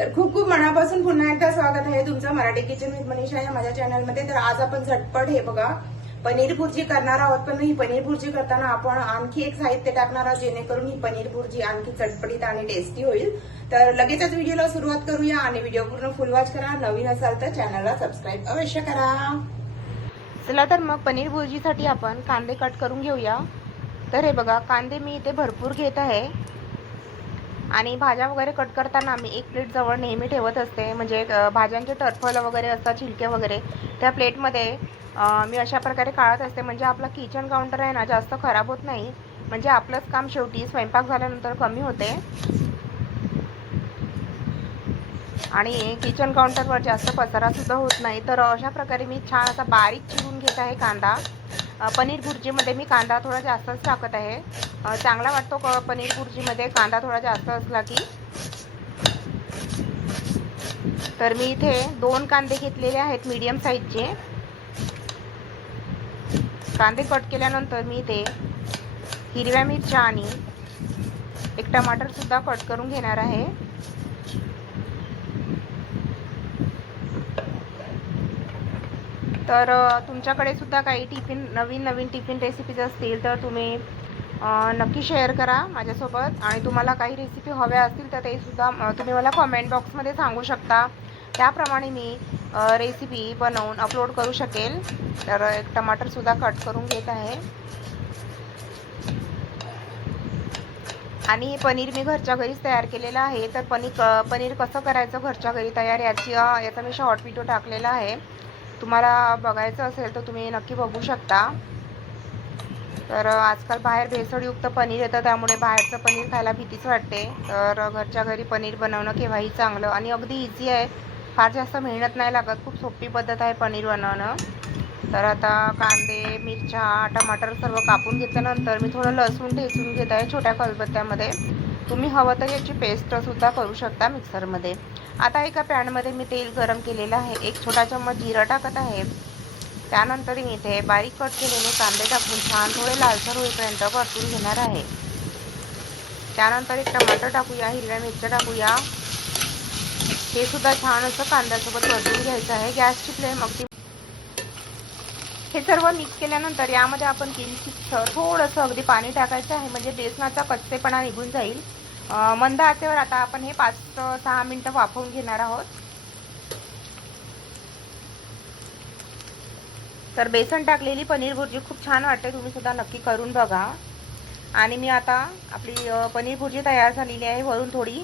तर खूप खूप मनापासून पुन्हा एकदा स्वागत आहे तुमचं मराठी किचन विथ मनीषा या माझ्या चॅनलमध्ये तर आज आपण झटपट हे बघा पनीर भुर्जी करणार आहोत. पण ही पनीर भुर्जी करताना आपण आणखी एक साहित्य टाकणार आहोत जेणेकरून ही पनीर भुर्जी आणखी चटपटीत आणि टेस्टी होईल. तर लगेचच व्हिडिओला सुरुवात करूया आणि व्हिडिओ पूर्ण फुल वॉच करा. नवीन असाल तर चॅनलला सबस्क्राईब अवश्य करा. चला तर मग पनीर भुर्जीसाठी आपण कांदे कट करून घेऊया. तर हे बघा कांदे मी इथे भरपूर घेत आहे. आणि भाज्या वगैरे कट करताना मी एक प्लेट जवळ नेहमी ठेवत असते. म्हणजे भाज्यांचे टरफलं वगैरे असतात छिलके वगैरे त्या प्लेटमध्ये मी अशा प्रकारे काढत असते. म्हणजे आपला किचन काउंटर आहे ना जास्त खराब होत नाही. म्हणजे आपलंच काम शेवटी स्वयंपाक झाल्यानंतर कमी होते. आणि किचन काउंटरवर जास्त पसारासुद्धा होत नाही. तर अशा प्रकारे मी छान असा बारीक चिरून घेत आहे कांदा. पनीर भुर्जीमध्ये मी कांदा थोडा जास्तच टाकत आहे. चांगला वाटतो क पनीर भुर्जीमध्ये कांदा थोडा जास्त असला की. तर मी इथे दोन कांदे घेतलेले आहेत मीडियम साईजचे कांदे कट केल्यानंतर मी इथे हिरव्या मिरच्या आणि एक टमाटरसुद्धा कट करून घेणार आहे. तर तुमच्याकडे सुद्धा काही टिफिन नवीन नवीन टिफिन रेसिपीज असतील तर तुम्ही नक्की शेअर करा माझ्यासोबत. आणि तुम्हाला काही रेसिपी हव्या असतील तर ते सुद्धा तुम्ही मला कॉमेंट बॉक्समध्ये सांगू शकता. त्याप्रमाणे मी रेसिपी बनवून अपलोड करू शकेल. तर एक टमाटरसुद्धा कट करून घेत आहे. आणि हे पनीर मी घरच्या घरीच तयार केलेलं आहे. तर पनीर क पनीर कसं करायचं घरच्या घरी तयार याची याचा मी शॉर्ट व्हिडिओ टाकलेला आहे. तुम्हाला बघायचं असेल तर तुम्ही नक्की बघू शकता. तर आजकाल बाहेर भेसळयुक्त पनीर येतं त्यामुळे बाहेरचं पनीर खायला भीतीच वाटते. तर घरच्या घरी पनीर बनवणं केव्हाही चांगलं आणि अगदी इझी आहे. फार जास्त मेहनत नाही लागत खूप सोपी पद्धत आहे पनीर बनवणं. तर आता कांदे मिरच्या टमाटर सर्व कापून घेतल्यानंतर मी थोडं लसूण ठेचून घेत आहे छोट्या खलबत्त्यामध्ये. तुम्ही हवं तर याची पेस्टसुद्धा करू शकता मिक्सरमध्ये आता एका पॅनमध्ये मी तेल गरम केलेलं आहे. एक छोटा चम्मच जिरं टाकत आहे. त्यानंतर मी इथे बारीक कट केलेले कांदे टाकून छान थोडे लालसर होईपर्यंत परतून घेणार आहे. त्यानंतर एक टमाटर टाकूया हिरव्या मिरच्या टाकूया. हे सुद्धा छान असं कांद्यासोबत परतून घ्यायचं आहे. गॅसची फ्लेम अगदी हे सर्व मिक्स केल्यानंतर यामध्ये आपण किंचित थोडंसं अगदी पाणी टाकायचं आहे. म्हणजे बेसनाचा कच्चेपणा निघून जाईल. मंद आचेवर आता आपण हे पाच सहा मिनटं वाफवून घेणार आहोत. तर बेसन टाकलेली पनीर भुर्जी खूप छान वाटते. तुम्ही सुद्धा नक्की करून बघा. आणि मी आता आपली पनीर भुर्जी तयार झालेली आहे. वरून थोडी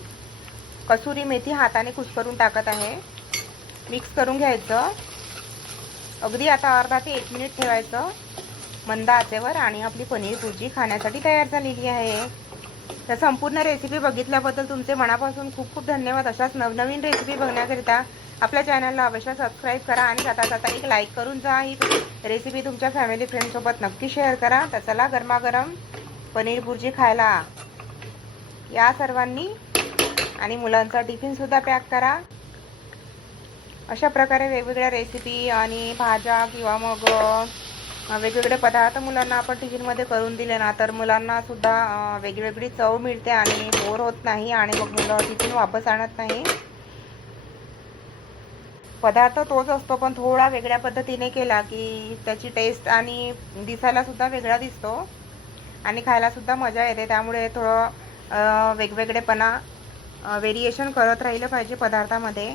कसुरी मेथी हाताने कुस्करून टाकत आहे. मिक्स करून घ्यायचं. अगदी आता अर्धा ते एक मिनिट ठेवायचं. मंद आचेवर आणि आपली पनीर भुर्जी खाण्यासाठी तयार झालेली आहे. तर संपूर्ण रेसिपी बघितल्याबद्दल तुमचे मनापासून खूप खूप धन्यवाद. अशाच नवनवीन रेसिपी बघण्याकरिता आपल्या चॅनलला अवश्य सबस्क्राईब करा आणि जाता जाता एक लाईक करून जा. ही रेसिपी तुमच्या फॅमिली फ्रेंडसोबत नक्की शेअर करा. तर चला गरमागरम पनीर भुर्जी खायला. या सर्वांनी आणि मुलांचा टिफिनसुद्धा पॅक करा. अशा प्रकारे वेगवेगळ्या रेसिपी आणि भाज्या किंवा मग वेगवेगळे पदार्थ मुलांना आपण टिफिनमध्ये करून दिले ना तर मुलांनासुद्धा वेगवेगळी चव मिळते आणि बोर होत नाही आणि मग मुलं टिफिन वापस आणत नाही. पदार्थ तोच असतो पण थोडा वेगळ्या पद्धतीने केला की त्याची टेस्ट आणि दिसायलासुद्धा वेगळा दिसतो आणि खायलासुद्धा मजा येते. त्यामुळे थोडं वेगवेगळेपणा व्हेरिएशन करत राहिलं पाहिजे पदार्थामध्ये.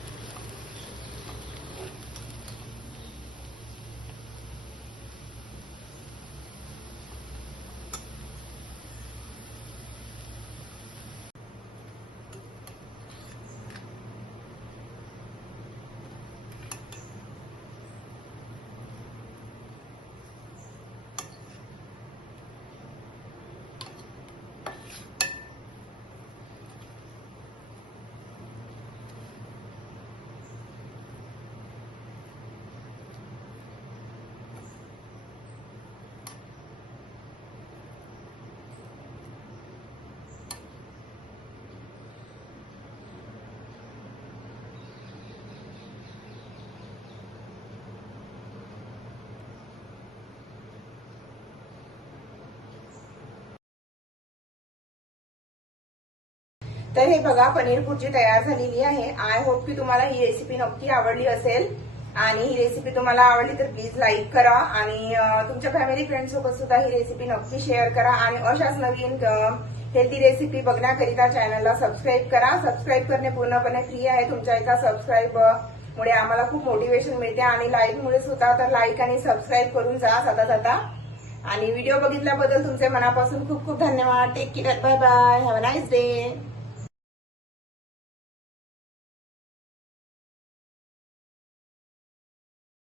तर हे बघा पनीर भुर्जी तयार झालेली आहे. आय होप की तुम्हाला ही रेसिपी नक्की आवडली असेल. आणि ही रेसिपी तुम्हाला आवडली तर प्लीज लाईक करा. आणि तुमच्या फॅमिली फ्रेंड सोबत सुद्धा ही रेसिपी नक्की शेअर करा. आणि अशाच नवीन हेल्दी रेसिपी बघण्याकरिता चॅनलला सबस्क्राईब करा. सबस्क्राईब करणे पूर्णपणे फ्री आहे तुमच्या एका सबस्क्राईब मुळे आम्हाला खूप मोटिवेशन मिळते आणि लाईकमुळे सुद्धा. तर लाईक आणि सबस्क्राईब करून जा सदा जाता आणि व्हिडिओ बघितल्याबद्दल तुमचे मनापासून खूप खूप धन्यवाद. Take care bye bye have a nice day